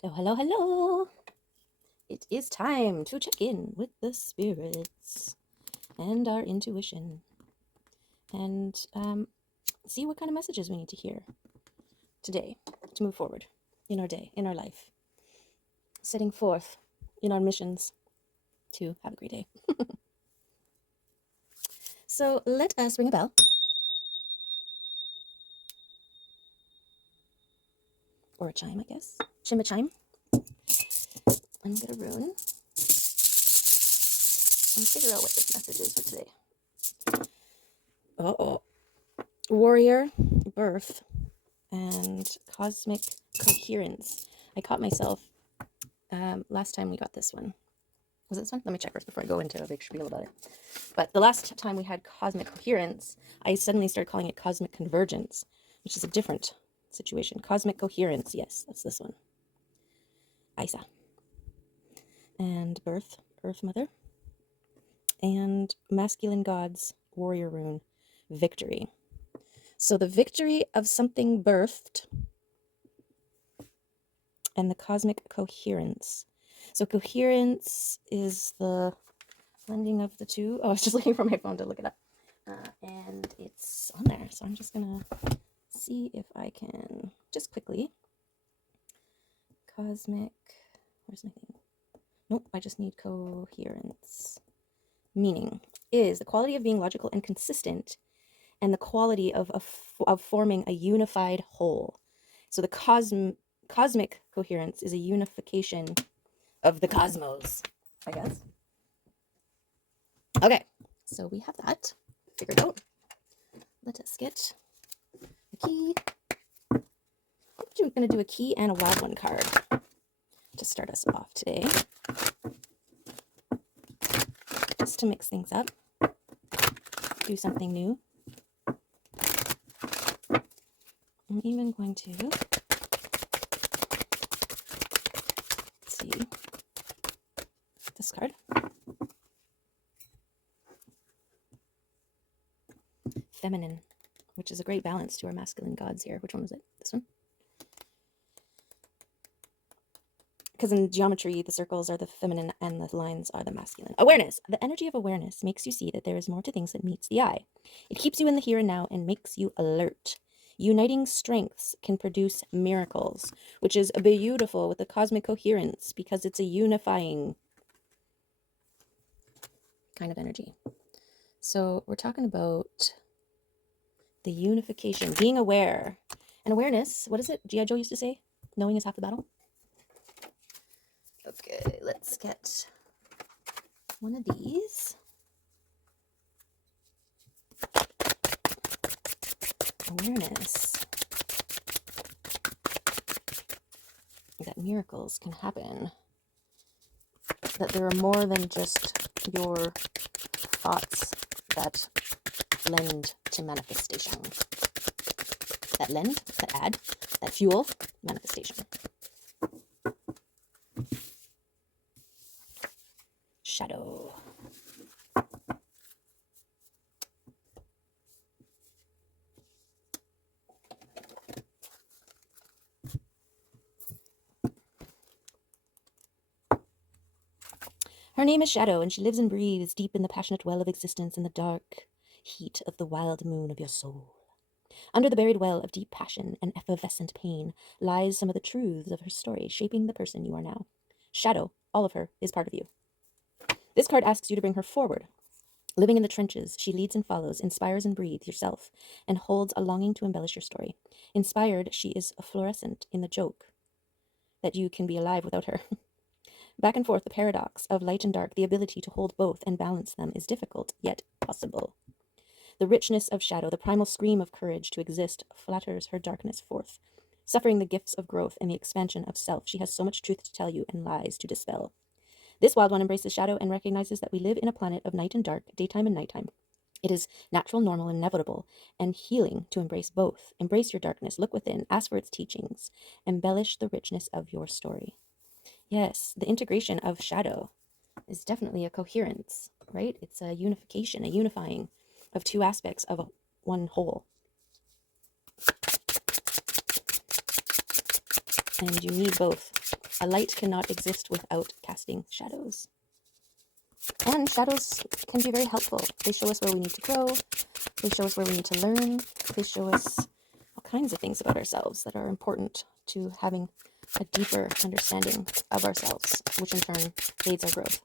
Hello, hello, hello. It is time to check in with the spirits and our intuition and see what kind of messages we need to hear today to move forward in our day, in our life, setting forth in our missions to have a great day. So let us ring a bell. Or a chime, I guess. Chim a chime. And get a rune. And figure out what this message is for today. Uh-oh. Warrior, birth, and cosmic coherence. I caught myself last time we got this one. Was it this one? Let me check first before I go into a big spiel about it. But the last time we had cosmic coherence, I suddenly started calling it cosmic convergence, which is a different situation. Cosmic coherence, yes, that's this one. Isa. And birth, Earth Mother. And masculine gods, warrior rune, victory. So the victory of something birthed and the cosmic coherence. So coherence is the blending of the two. Oh, I was just looking for my phone to look it up. And it's on there. So I'm just going to see if I can just quickly. Cosmic. Where's my thing? Nope, I just need coherence. Meaning is the quality of being logical and consistent and the quality of forming a unified whole. So the cosmic coherence is a unification of the cosmos, I guess. Okay, so we have that figured out. Let us get a key. I'm going to do a key and a wild one card to start us off today. Just to mix things up. Do something new. I'm even going to, let's see, this card. Feminine, which is a great balance to our masculine gods here. Which one was it? This one? Because in geometry, the circles are the feminine and the lines are the masculine. Awareness. The energy of awareness makes you see that there is more to things than meets the eye. It keeps you in the here and now and makes you alert. Uniting strengths can produce miracles, which is beautiful with the cosmic coherence because it's a unifying kind of energy. So we're talking about the unification, being aware. And awareness, what is it? G.I. Joe used to say? Knowing is half the battle. Okay, let's get one of these. Awareness. That miracles can happen. That there are more than just your thoughts that lend to manifestation. That lend, that add, that fuel, manifestation. Shadow. Her name is Shadow, and she lives and breathes deep in the passionate well of existence in the dark heat of the wild moon of your soul. Under the buried well of deep passion and effervescent pain lies some of the truths of her story, shaping the person you are now. Shadow, all of her, is part of you. This card asks you to bring her forward. Living in the trenches, she leads and follows, inspires and breathes yourself, and holds a longing to embellish your story. Inspired, she is fluorescent in the joke that you can be alive without her. Back and forth, the paradox of light and dark, the ability to hold both and balance them is difficult, yet possible. The richness of shadow, the primal scream of courage to exist, flatters her darkness forth. Suffering the gifts of growth and the expansion of self, she has so much truth to tell you and lies to dispel. This wild one embraces shadow and recognizes that we live in a planet of night and dark, daytime and nighttime. It is natural, normal, and inevitable, and healing to embrace both. Embrace your darkness, look within, ask for its teachings, embellish the richness of your story. Yes, the integration of shadow is definitely a coherence, right? It's a unification, a unifying of two aspects of one whole. And you need both A light cannot exist without casting shadows. And shadows can be very helpful. They show us where we need to grow. They show us where we need to learn. They show us all kinds of things about ourselves that are important to having a deeper understanding of ourselves, which in turn aids our growth.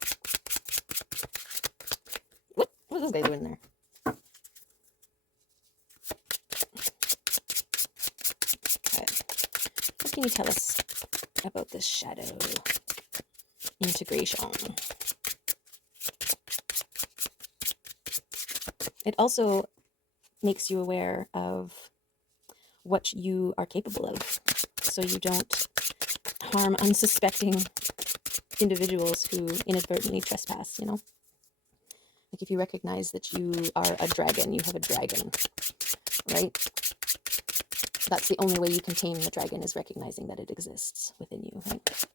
What is this guy doing there? Okay. What can you tell us about this shadow integration? It also makes you aware of what you are capable of, so you don't harm unsuspecting individuals who inadvertently trespass, you know? Like if you recognize that you are a dragon, you have a dragon, right? That's the only way you can tame the dragon, is recognizing that it exists within you, right?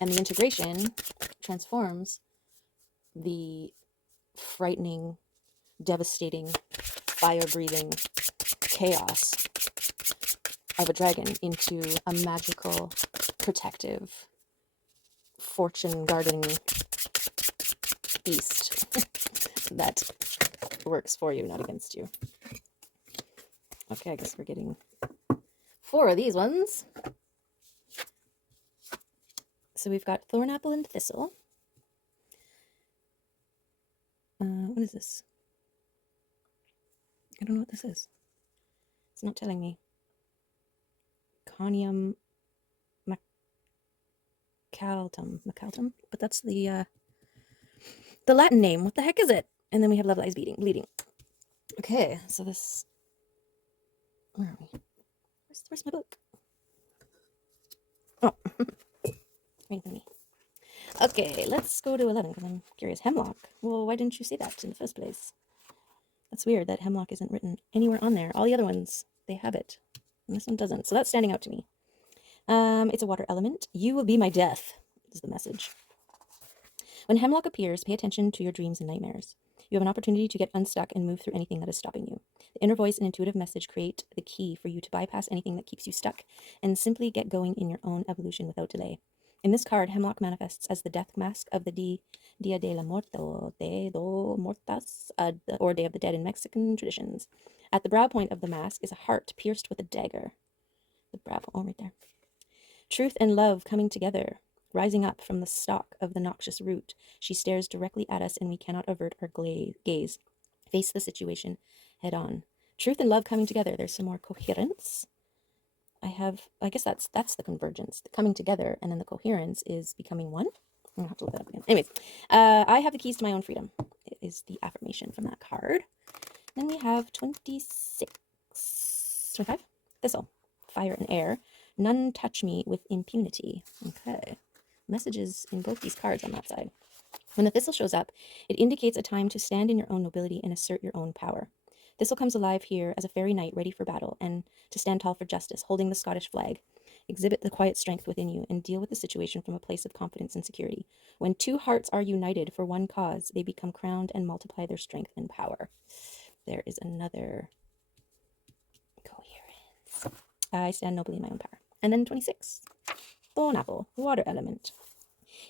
And the integration transforms the frightening, devastating, fire-breathing chaos of a dragon into a magical, protective, fortune-guarding beast that works for you, not against you. Okay, I guess we're getting 4 of these ones. So we've got thornapple and thistle. What is this? I don't know what this is. It's not telling me. Conium macaltum, but that's the Latin name. What the heck is it? And then we have love lies bleeding. Okay, so this. Where are we? Where's my book? Oh, right for me. Okay, let's go to 11 because I'm curious. Hemlock. Well, why didn't you say that in the first place? That's weird that hemlock isn't written anywhere on there. All the other ones, they have it. And this one doesn't. So that's standing out to me. It's a water element. You will be my death, is the message. When hemlock appears, pay attention to your dreams and nightmares. You have an opportunity to get unstuck and move through anything that is stopping you. The inner voice and intuitive message create the key for you to bypass anything that keeps you stuck and simply get going in your own evolution without delay. In this card, hemlock manifests as the death mask of the Dia de la Muerto, de do Muertas, or Day of the Dead in Mexican traditions. At the brow point of the mask is a heart pierced with a dagger. The brow, oh, right there. Truth and love coming together. Rising up from the stalk of the noxious root, she stares directly at us and we cannot avert our gaze. Face the situation head on. Truth and love coming together. There's some more coherence. I guess that's the convergence. The coming together, and then the coherence is becoming one. I'm going to have to look that up again. Anyways, I have the keys to my own freedom. It is the affirmation from that card. Then we have 25. Thistle. Fire and air. None touch me with impunity. Okay. Messages in both these cards on that side. When the thistle shows up, it indicates a time to stand in your own nobility and assert your own power. Thistle comes alive here as a fairy knight ready for battle and to stand tall for justice, holding the Scottish flag. Exhibit the quiet strength within you and deal with the situation from a place of confidence and security. When 2 hearts are united for one cause, they become crowned and multiply their strength and power. There is another coherence. I stand nobly in my own power. And then 26. Thornapple, water element.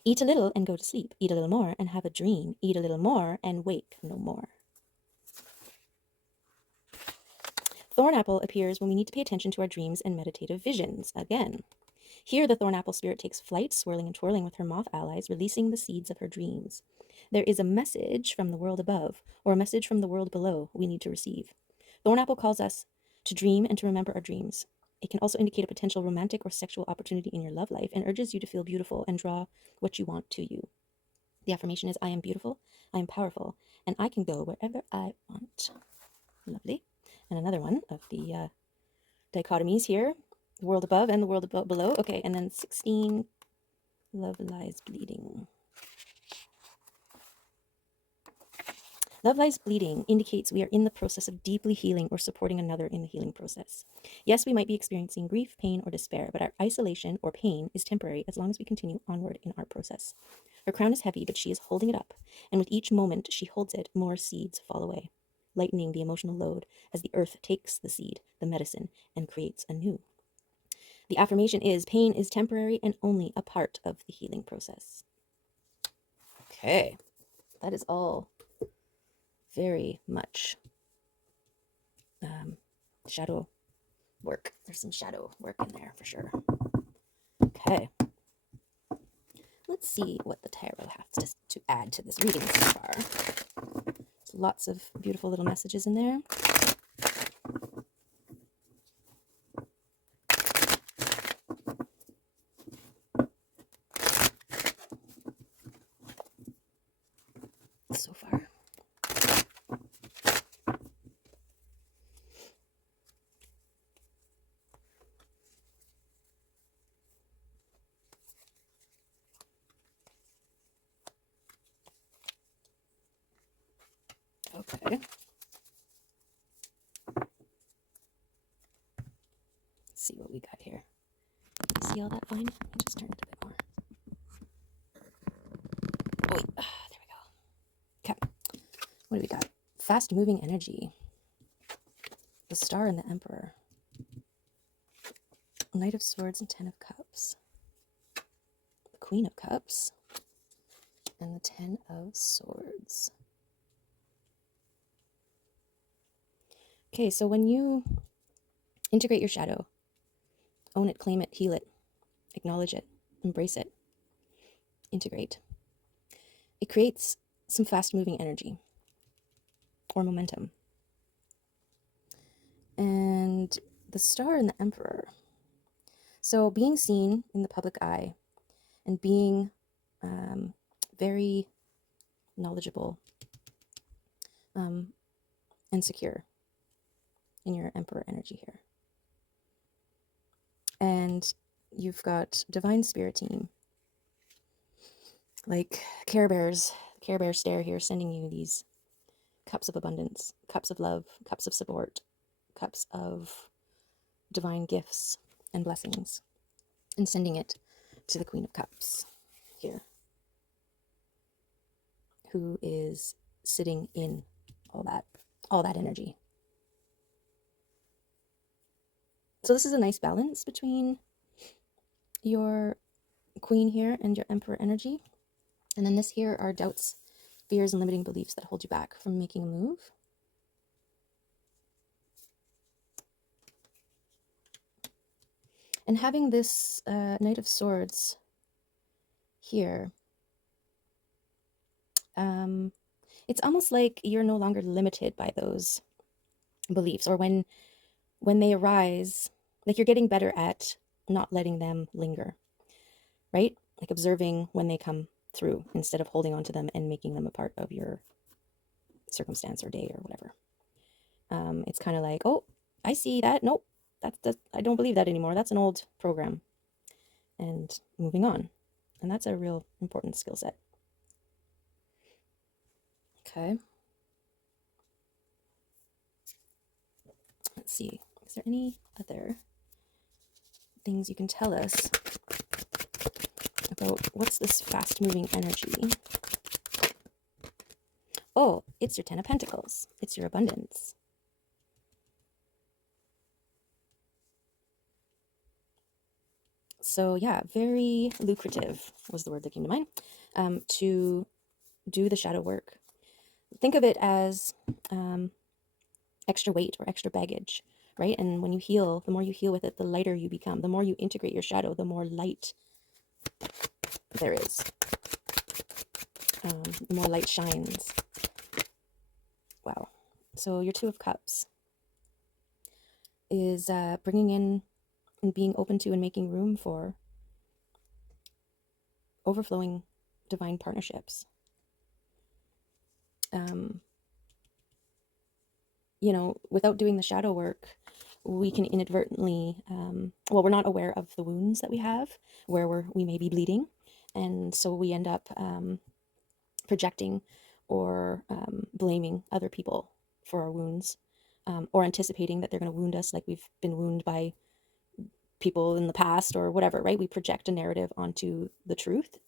Eat a little and go to sleep. Eat a little more and have a dream. Eat a little more and wake no more. Thornapple appears when we need to pay attention to our dreams and meditative visions. Again, here the thornapple spirit takes flight, swirling and twirling with her moth allies, releasing the seeds of her dreams. There is a message from the world above, or a message from the world below we need to receive. Thornapple calls us to dream and to remember our dreams. It can also indicate a potential romantic or sexual opportunity in your love life and urges you to feel beautiful and draw what you want to you. The affirmation is, I am beautiful, I am powerful, and I can go wherever I want. Lovely. And another one of the dichotomies here, the world above and the world below. Okay, and then 16, love lies bleeding. Love lies bleeding indicates we are in the process of deeply healing or supporting another in the healing process. Yes, we might be experiencing grief, pain, or despair, but our isolation or pain is temporary as long as we continue onward in our process. Her crown is heavy, but she is holding it up, and with each moment she holds it, more seeds fall away, lightening the emotional load as the earth takes the seed, the medicine, and creates anew. The affirmation is pain is temporary and only a part of the healing process. Okay, that is all very much shadow work. There's some shadow work in there for sure. Okay. Let's see what the tarot has to add to this reading so far. There's lots of beautiful little messages in there. So far. Okay. Let's see what we got here. See all that fine? Let me just turn it a bit more. Oh, wait. There we go. Okay. What do we got? Fast moving energy. The Star and the Emperor. Knight of Swords and Ten of Cups. The Queen of Cups. And the Ten of Swords. Okay, so when you integrate your shadow, own it, claim it, heal it, acknowledge it, embrace it, integrate, it creates some fast-moving energy or momentum. And the Star and the Emperor. So being seen in the public eye and being very knowledgeable and secure in your Emperor energy here. And you've got Divine Spirit Team, like Care Bears, Care Bear stare here, sending you these cups of abundance, cups of love, cups of support, cups of divine gifts and blessings, and sending it to the Queen of Cups here, who is sitting in all that energy. So this is a nice balance between your Queen here and your Emperor energy. And then this here are doubts, fears, and limiting beliefs that hold you back from making a move. And having this Knight of Swords here, it's almost like you're no longer limited by those beliefs, or when they arise, like you're getting better at not letting them linger, right? Like observing when they come through instead of holding on to them and making them a part of your circumstance or day or whatever. It's kind of like, oh, I see that. Nope, that's I don't believe that anymore. That's an old program. And moving on. And that's a real important skill set. Okay. Let's see. Is there any other things you can tell us about what's this fast-moving energy? Oh, it's your Ten of Pentacles. It's your abundance. So yeah, very lucrative was the word that came to mind, to do the shadow work. Think of it as extra weight or extra baggage, right? And when you heal, the more you heal with it, the lighter you become. The more you integrate your shadow, the more light there is. The more light shines. Wow. So your Two of Cups is bringing in and being open to and making room for overflowing divine partnerships. You know, without doing the shadow work, we can inadvertently, well, we're not aware of the wounds that we have, where we may be bleeding. And so we end up projecting or blaming other people for our wounds, or anticipating that they're going to wound us like we've been wounded by people in the past or whatever, right? We project a narrative onto the truth,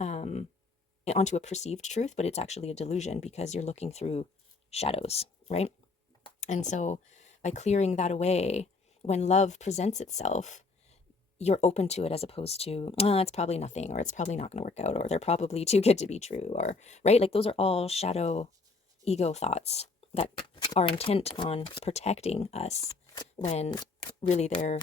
onto a perceived truth, but it's actually a delusion because you're looking through shadows, right? And so by clearing that away, when love presents itself, you're open to it, as opposed to, it's probably nothing, or it's probably not going to work out, or they're probably too good to be true, or, right? Like those are all shadow ego thoughts that are intent on protecting us, when really they're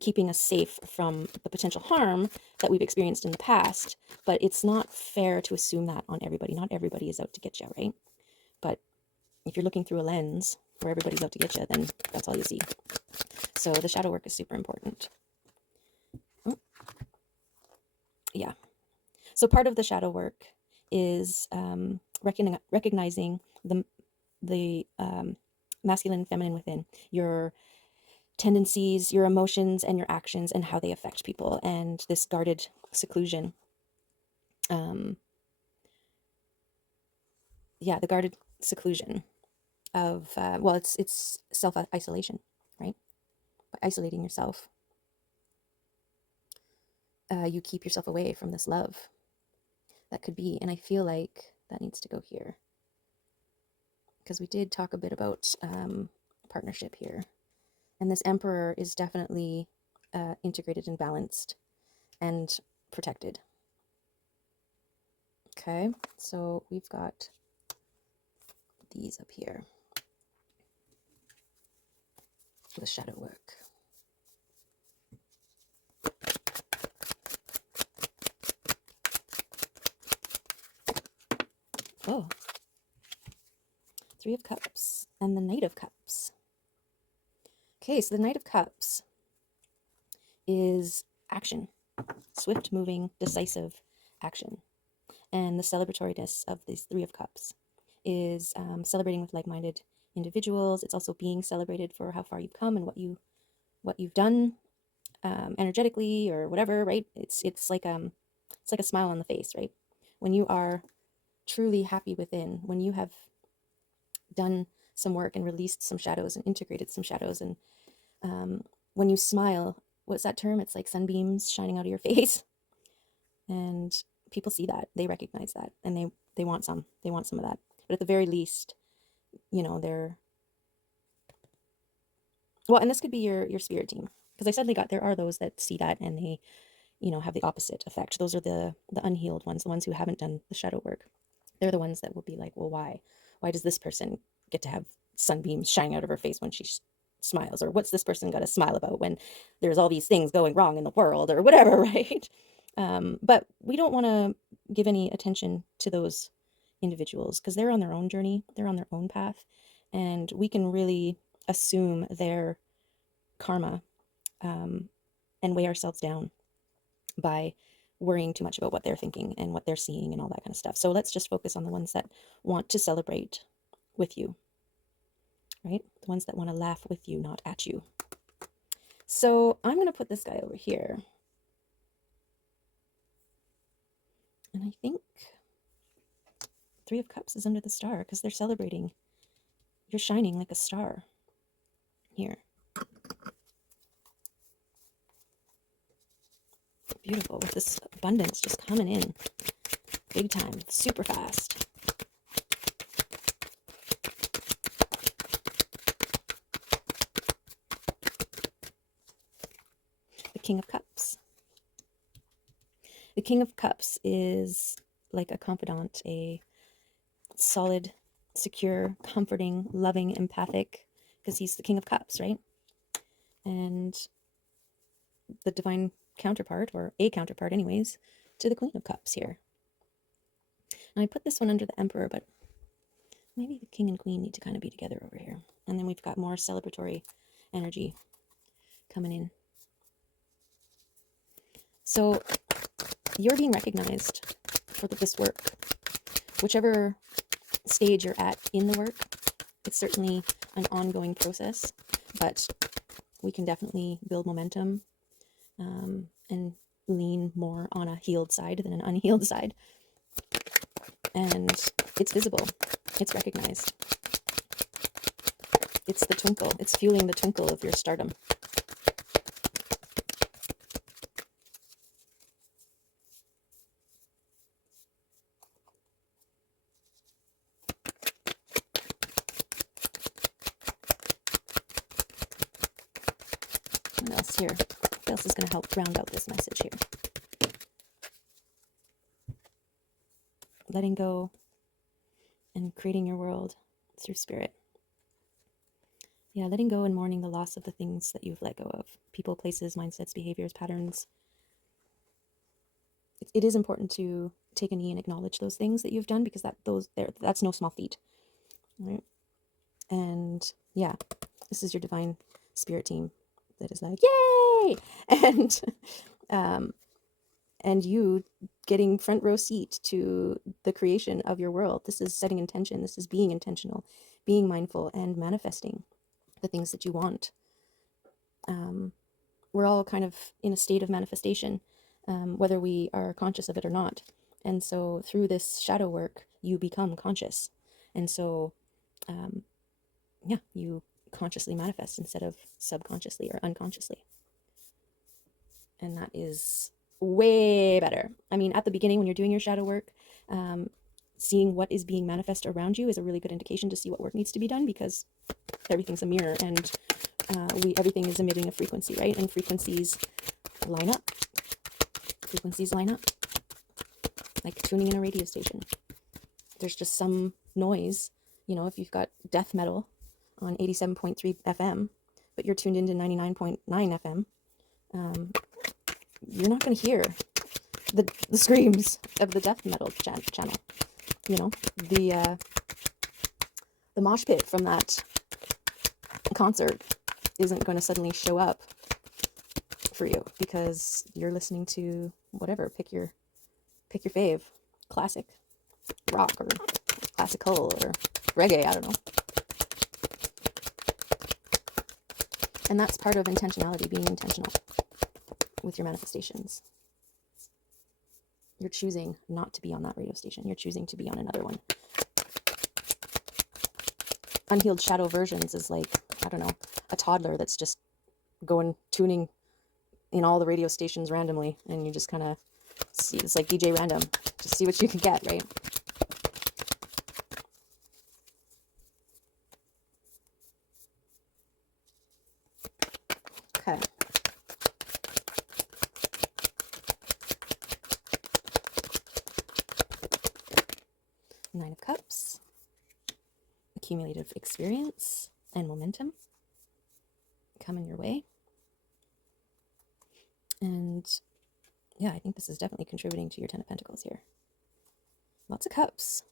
keeping us safe from the potential harm that we've experienced in the past. But it's not fair to assume that on everybody. Not everybody is out to get you, right? But if you're looking through a lens where everybody's out to get you, then that's all you see. So the shadow work is super important. Yeah. So part of the shadow work is recognizing the masculine and feminine within, your tendencies, your emotions, and your actions, and how they affect people, and this guarded seclusion. The guarded seclusion of, well, it's self-isolation, right? By isolating yourself, you keep yourself away from this love that could be. And I feel like that needs to go here, because we did talk a bit about partnership here. And this Emperor is definitely integrated and balanced and protected. Okay, so we've got these up here, the shadow work. Oh, Three of Cups and the Knight of Cups. Okay, so the Knight of Cups is action, swift moving, decisive action. And the celebratoriness of these Three of Cups is celebrating with like-minded individuals. It's also being celebrated for how far you've come and what you've done energetically, or whatever, right? It's like a smile on the face, right? When you are truly happy within, when you have done some work and released some shadows and integrated some shadows, and when you smile, what's that term? It's like sunbeams shining out of your face, and people see that, they recognize that, and they want some of that. But at the very least, they're, well, and this could be your spirit team, because I suddenly got, there are those that see that and they, have the opposite effect. Those are the unhealed ones, the ones who haven't done the shadow work. They're the ones that will be like, well, why does this person get to have sunbeams shining out of her face when she smiles, or what's this person got to smile about when there's all these things going wrong in the world, or whatever, right? But we don't want to give any attention to those individuals, because they're on their own journey, they're on their own path, and we can really assume their karma and weigh ourselves down by worrying too much about what they're thinking and what they're seeing and all that kind of stuff. So let's just focus on the ones that want to celebrate with you, right? The ones that want to laugh with you, not at you. So I'm going to put this guy over here. And I think Three of Cups is under the star, because they're celebrating. You're shining like a star here. Beautiful, with this abundance just coming in big time, super fast. The King of Cups. The King of Cups is like a confidant, a solid, secure, comforting, loving, empathic, because he's the King of Cups, right? And the divine counterpart, or a counterpart anyways, to the Queen of Cups here. Now I put this one under the Emperor, but maybe the King and Queen need to kind of be together over here. And then we've got more celebratory energy coming in. So you're being recognized for this work. Whichever stage you're at in the work, it's certainly an ongoing process, but we can definitely build momentum and lean more on a healed side than an unhealed side. And it's visible, it's recognized. It's the twinkle, it's fueling the twinkle of your stardom. What else here? What else is going to help round out this message here? Letting go and creating your world through spirit. Yeah, letting go and mourning the loss of the things that you've let go of. People, places, mindsets, behaviors, patterns. It is important to take a knee and acknowledge those things that you've done, because that's no small feat, right? And yeah, this is your divine spirit team that is like, yay! And you getting front row seat to the creation of your world. This is setting intention. This is being intentional, being mindful, and manifesting the things that you want. We're all kind of in a state of manifestation, whether we are conscious of it or not. And so through this shadow work, you become conscious. And so, yeah, you consciously manifest instead of subconsciously or unconsciously. And that is way better. I mean, at the beginning, when you're doing your shadow work, seeing what is being manifest around you is a really good indication to see what work needs to be done, because everything's a mirror, and everything is emitting a frequency, right? And frequencies line up. Frequencies line up. Like tuning in a radio station. There's just some noise, you know, if you've got death metal on 87.3 FM, but you're tuned into 99.9 FM, you're not going to hear the screams of the death metal channel. You know, the mosh pit from that concert isn't going to suddenly show up for you, because you're listening to whatever, pick your fave, classic rock or classical or reggae, I don't know. And that's part of intentionality, being intentional with your manifestations. You're choosing not to be on that radio station. You're choosing to be on another one. Unhealed shadow versions is like, I don't know, a toddler that's just tuning in all the radio stations randomly, and you just kind of see, it's like DJ random, just see what you can get, right? Okay. Nine of Cups. Accumulative experience and momentum coming your way. And yeah, I think this is definitely contributing to your 10 of Pentacles here. Lots of cups.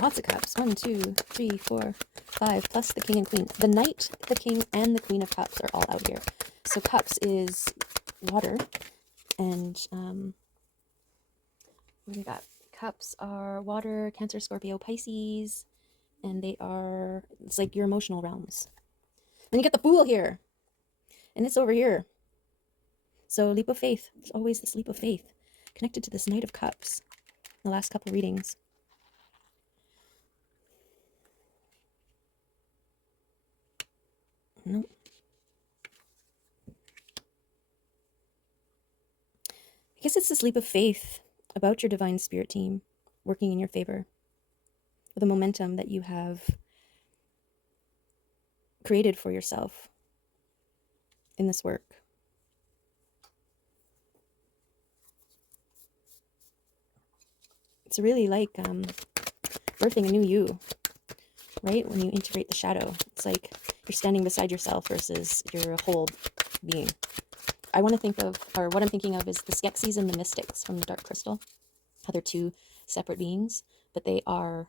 Lots of cups. 1, 2, 3, 4, 5, plus the King and Queen. The Knight, the King, and the Queen of Cups are all out here. So cups is water, and what do we got? Cups are water, Cancer, Scorpio, Pisces, and it's like your emotional realms. Then you get the Fool here, and it's over here. So leap of faith. There's always this leap of faith connected to this Knight of Cups. The last couple readings. Nope. I guess it's this leap of faith about your divine spirit team working in your favor. The momentum that you have created for yourself in this work. It's really like birthing a new you, right? When you integrate the shadow, it's like you're standing beside yourself versus your whole being. I want to think of, or what I'm thinking of is the Skeksis and the Mystics from the Dark Crystal. How they're two separate beings, but they are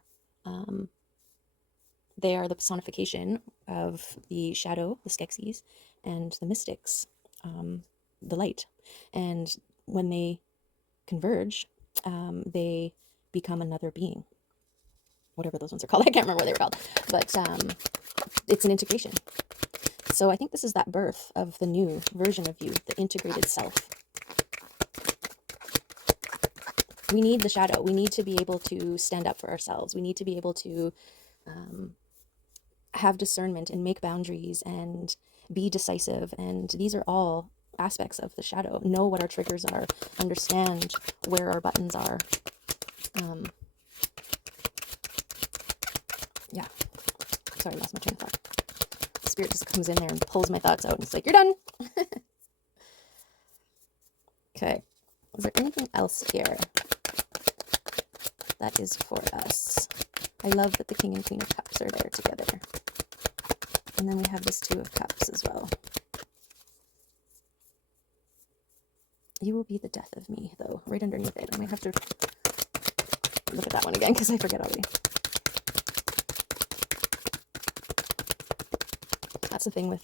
the personification of the shadow, the Skeksis, and the Mystics, the light. And when they converge, they become another being. Whatever those ones are called. I can't remember what they were called. But it's an integration. So I think this is that birth of the new version of you, the integrated self. We need the shadow. We need to be able to stand up for ourselves. We need to be able to have discernment and make boundaries and be decisive. And these are all aspects of the shadow. Know what our triggers are. Understand where our buttons are. Yeah. Sorry, I lost my train of thought. Spirit just comes in there and pulls my thoughts out and it's like, you're done. Okay. Is there anything else here that is for us? I love that the King and Queen of Cups are there together. And then we have this Two of Cups as well. You will be the death of me, though, right underneath it. I might have to look at that one again because I forget already. That's the thing with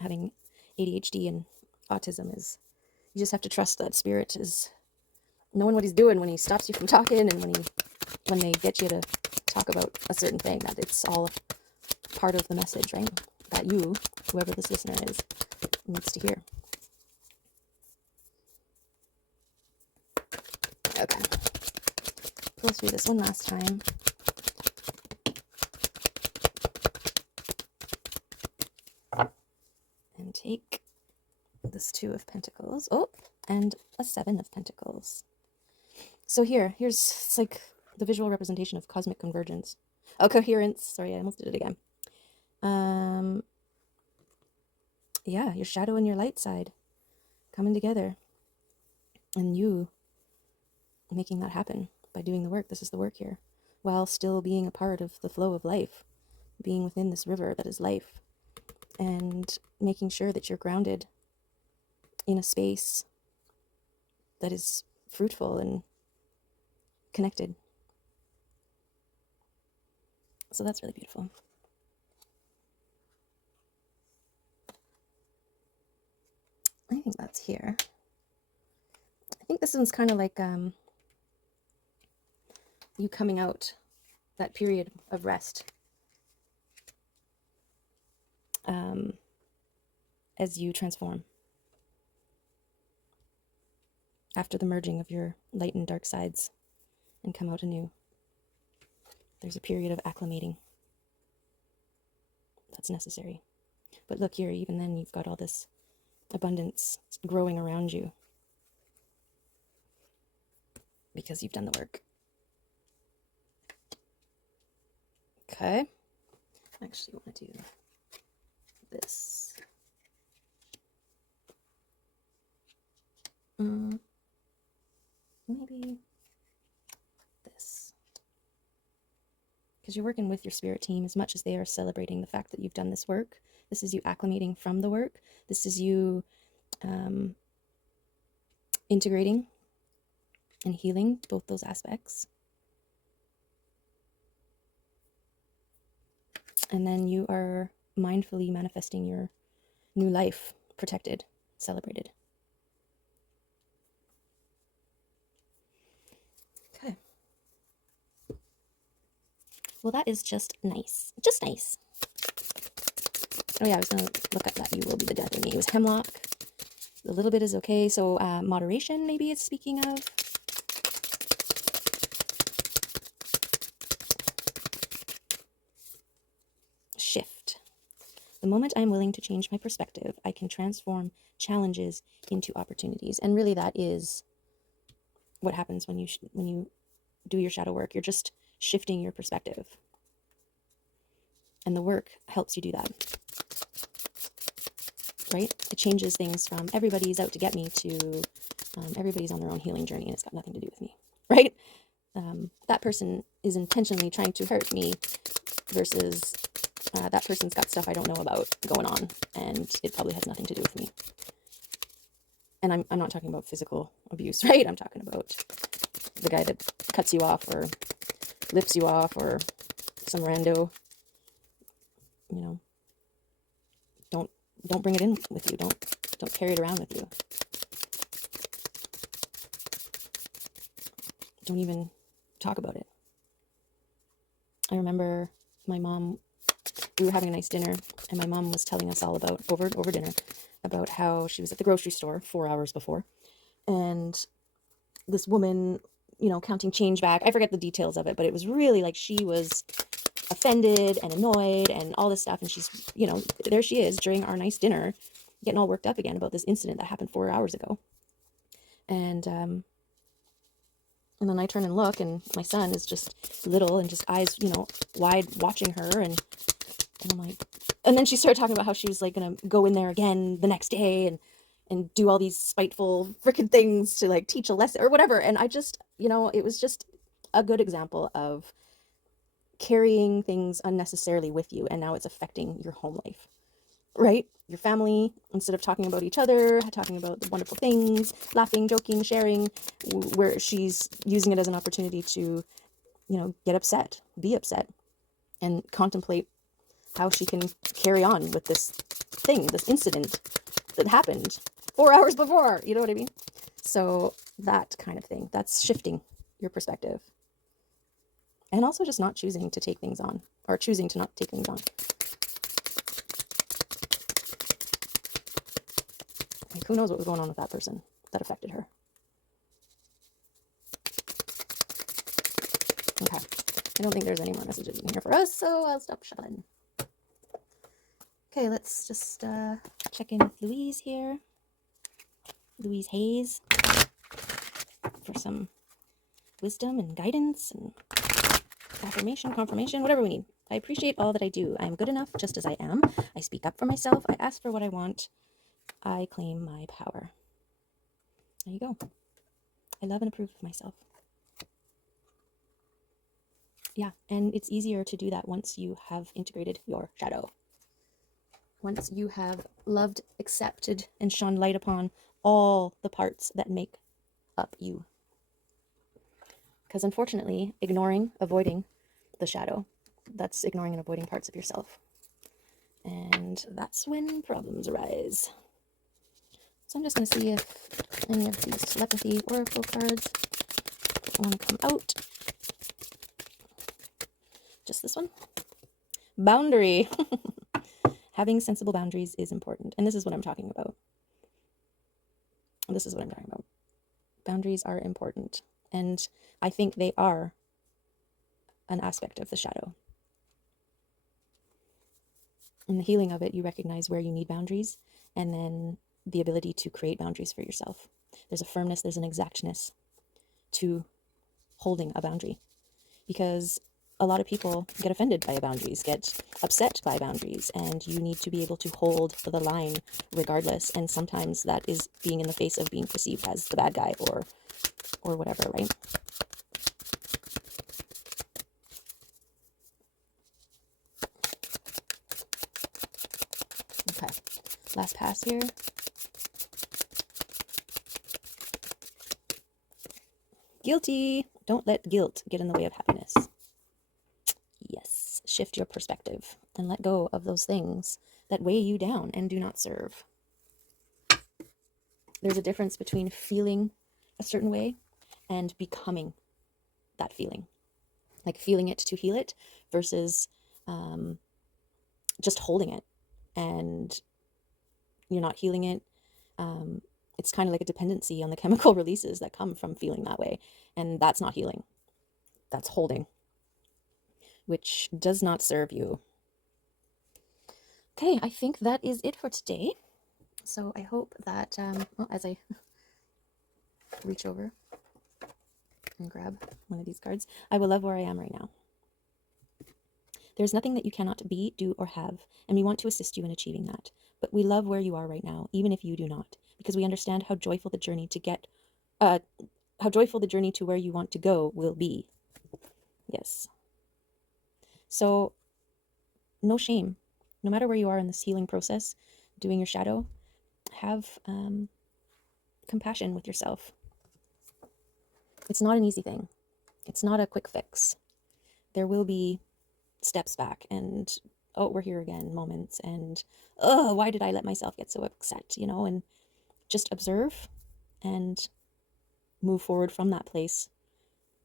having ADHD and autism is you just have to trust that Spirit is knowing what he's doing when he stops you from talking and when they get you to talk about a certain thing, that it's all part of the message, right? That you, whoever this listener is, needs to hear. Okay. Go through this one last time. And take this Two of Pentacles. Oh, and a Seven of Pentacles. So here's it's like the visual representation of cosmic convergence. Oh, coherence. Sorry, I almost did it again. Yeah, your shadow and your light side coming together. And you making that happen by doing the work. This is the work here. While still being a part of the flow of life. Being within this river that is life. And making sure that you're grounded in a space that is fruitful and connected. So that's really beautiful. I think that's here. I think this one's kind of like you coming out, that period of rest. As you transform. After the merging of your light and dark sides and come out anew. There's a period of acclimating that's necessary. But look here, even then you've got all this abundance growing around you because you've done the work. Okay. I actually want to do this. Maybe this. Because you're working with your spirit team as much as they are celebrating the fact that you've done this work. This is you acclimating from the work. This is you integrating and healing both those aspects. And then you are mindfully manifesting your new life, protected, celebrated. Okay. Well, that is just nice. Just nice. Oh yeah, I was going to look up that you will be the death of me. It was hemlock. A little bit is okay. So moderation, maybe it's speaking of. Shift. The moment I'm willing to change my perspective, I can transform challenges into opportunities. And really that is what happens when you do your shadow work. You're just shifting your perspective. And the work helps you do that. Right? It changes things from everybody's out to get me to everybody's on their own healing journey and it's got nothing to do with me. Right? That person is intentionally trying to hurt me versus that person's got stuff I don't know about going on and it probably has nothing to do with me. And I'm not talking about physical abuse, right? I'm talking about the guy that cuts you off or lifts you off or some rando. You know, don't bring it in with you. Don't carry it around with you. Don't even talk about it. I remember my mom, we were having a nice dinner and my mom was telling us all about, over dinner, about how she was at the grocery store 4 hours before. And this woman, you know, counting change back. I forget the details of it, but it was really like she was offended and annoyed and all this stuff. And she's, you know, there she is during our nice dinner, getting all worked up again about this incident that happened 4 hours ago. And then I turn and look and my son is just little and just eyes, you know, wide watching her and And I'm like, and then she started talking about how she was like gonna go in there again the next day and do all these spiteful freaking things to like teach a lesson or whatever. And I just, it was just a good example of carrying things unnecessarily with you, and now it's affecting your home life, right? Your family, instead of talking about each other, talking about the wonderful things, laughing, joking, sharing, where she's using it as an opportunity to, get upset, be upset, and contemplate how she can carry on with this thing, this incident that happened 4 hours before, you know what I mean? So that kind of thing, that's shifting your perspective. And also just not choosing to take things on, or choosing to not take things on. Like, who knows what was going on with that person that affected her. Okay, I don't think there's any more messages in here for us, so I'll stop shuffling. Okay, let's just check in with Louise here. Louise Hayes, for some wisdom and guidance and affirmation, confirmation, whatever we need. I appreciate all that I do. I am good enough just as I am. I speak up for myself. I ask for what I want. I claim my power. There you go. I love and approve of myself. Yeah, and it's easier to do that once you have integrated your shadow. Once you have loved, accepted, and shone light upon all the parts that make up you. Because unfortunately, ignoring, avoiding the shadow, that's ignoring and avoiding parts of yourself. And that's when problems arise. So I'm just going to see if any of these telepathy oracle cards want to come out. Just this one. Boundary. Having sensible boundaries is important. And this is what I'm talking about. This is what I'm talking about. Boundaries are important. And I think they are an aspect of the shadow. In the healing of it, you recognize where you need boundaries, and then the ability to create boundaries for yourself. There's a firmness, there's an exactness to holding a boundary, because a lot of people get offended by boundaries, get upset by boundaries, and you need to be able to hold the line regardless. And sometimes that is being in the face of being perceived as the bad guy or whatever, right? Okay, last pass here. Guilty. Don't let guilt get in the way of happiness. Yes, shift your perspective and let go of those things that weigh you down and do not serve. There's a difference between feeling a certain way and becoming that feeling. Like feeling it to heal it versus just holding it and you're not healing it. It's kind of like a dependency on the chemical releases that come from feeling that way. And that's not healing. That's holding, which does not serve you. Okay, I think that is it for today. So I hope that, as I reach over and grab one of these cards, I will love where I am right now. There's nothing that you cannot be, do, or have, and we want to assist you in achieving that. But we love where you are right now, even if you do not, because we understand how joyful the journey to where you want to go will be. Yes. So, no shame. No matter where you are in this healing process, doing your shadow, have compassion with yourself. It's not an easy thing. It's not a quick fix. There will be steps back and, oh, we're here again moments, and, oh, why did I let myself get so upset, and just observe and move forward from that place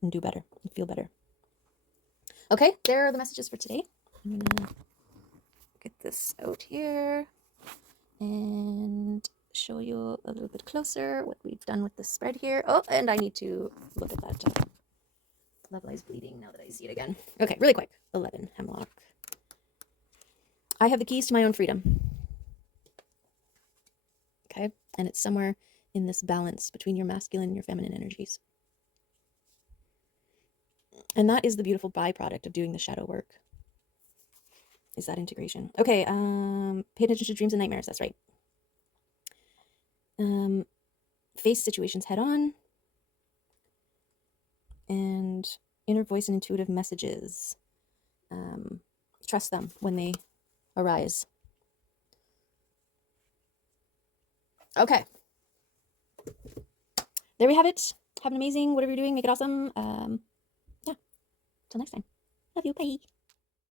and do better and feel better. Okay, there are the messages for today. I'm gonna get this out here and show you a little bit closer what we've done with the spread here. Oh, and I need to look at that Love Lies Bleeding now that I see it again. Okay, really quick. 11, Hemlock. I have the keys to my own freedom. Okay, and it's somewhere in this balance between your masculine and your feminine energies. And that is the beautiful byproduct of doing the shadow work. is that integration. Okay, pay attention to dreams and nightmares. That's right. Face situations head on. And inner voice and intuitive messages. Trust them when they arise. Okay. There we have it. Have an amazing, whatever you're doing, make it awesome. Yeah. Till next time. Love you. Bye.